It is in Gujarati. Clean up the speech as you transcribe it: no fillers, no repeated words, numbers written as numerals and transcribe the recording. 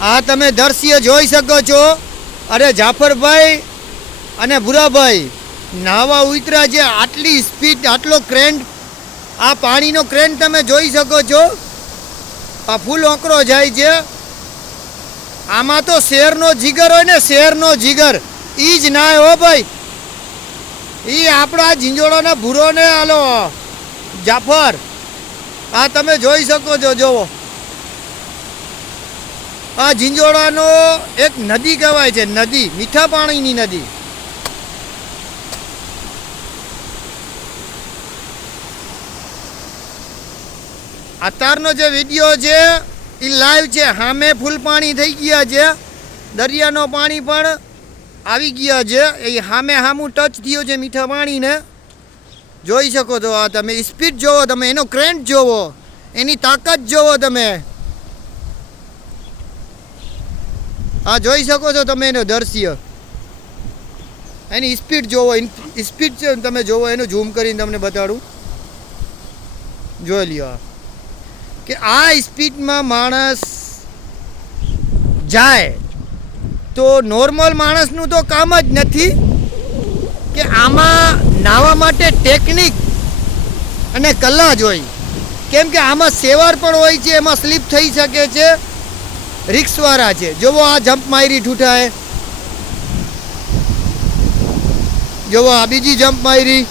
આ તમે દ્રશ્ય જોઈ શકો છો. અરે જાફરભાઈ અને ભૂરાભાઈ નાવા ઉતરા છે. આટલી સ્પીડ, આટલો ક્રેન, આ પાણીનો ક્રેન તમે જોઈ શકો છો. આ ફૂલ ઓકરો જાય છે. આમાં તો શેરનો જીગર હોય ને, શેરનો જીગર ઈ જ ના હો ભાઈ. ઈ આપણા ઝીંઝોડાના ભૂરો ને હાલો જાફર. આ તમે જોઈ શકો છો. જોવો આ ઝીંઝોડાનો એક નદી કહેવાય છે, નદી, મીઠા પાણીની નદી. અત્યારનો જે વિડીયો છે એ લાઈવ છે. સામે ફૂલ પાણી થઈ ગયા છે. દરિયાનો પાણી પણ આવી ગયા છે. એ સામે સામું ટચ થયો છે મીઠા પાણીને. જોઈ શકો છો. આ તમે સ્પીડ જોવો, તમે એનો ક્રેન્ટ જોવો, એની તાકાત જોવો તમે. આ જોઈ શકો છો તમે એનો દ્રશ્ય, એની સ્પીડ જોવો. સ્પીડ છે તમે જોવો, એનું ઝૂમ કરીને તમને બતાડું. જોઈ લ્યો કે આ સ્પીડમાં માણસ જાય તો નોર્મલ માણસનું તો કામ જ નથી. કે આમાં નાહવા માટે ટેકનિક અને કલા જ હોય. કેમ કે આમાં સેવાર પણ હોય છે, એમાં સ્લીપ થઈ શકે છે. રિક્સવાળા છે. જોવો આ જમ્પ મારી ઠૂઠાએ, જોવો આ બીજી જમ્પ મારી.